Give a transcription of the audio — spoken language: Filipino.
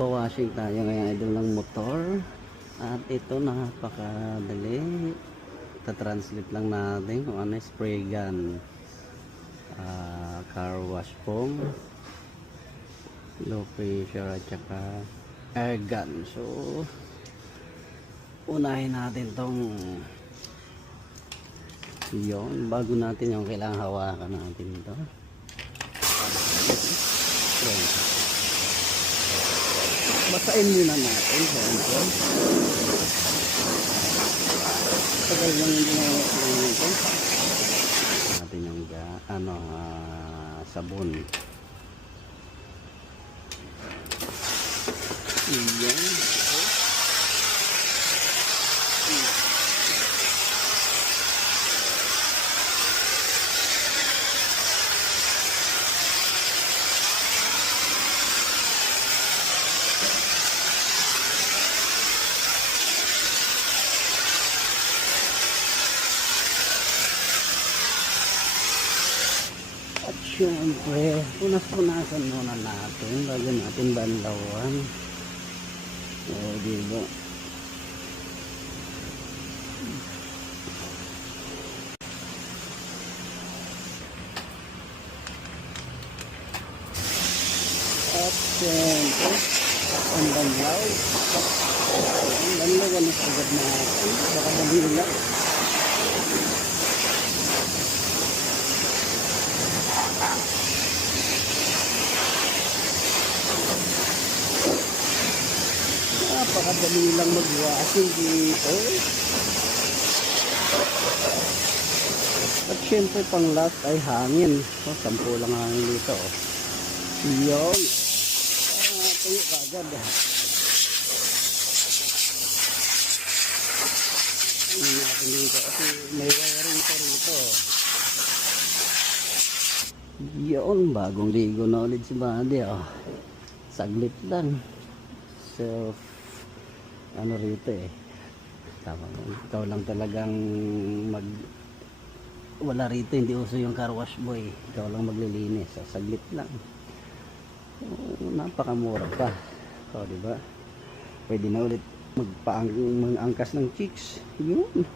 magwawashing tayo ngayon idol ng motor. At ito napakadali. Tatranslate lang natin kung ano, spray gun, car wash foam, low pressure at saka air gun. So unahin natin tong yon bago natin yung kailangan hawakan natin ito. Basahin muna natin tagal lang yung ginawa natin yung sabon. Yan. At syempre, punas-punasan muna natin bago natin banlawan. O, diba? At syempre, ang banlaw. Ang banlawan na sagad natin. Baka malila. Napakadali lang mag-washing dito. At syempre pang last ay hangin. So, 10 lang hangin dito. Yun. Tuyo ka agad. Ano natin dito kasi may wiring pa rito. Yun. Bagong ligo na ulit si Buddy. Saglit lang. So ano rito tama, ikaw lang talagang wala rito, hindi uso yung car wash boy, ikaw lang maglilinis. So, saglit lang. Napakamura pa. So, diba? Pwede na ulit magpaangkas ng chicks. Yun.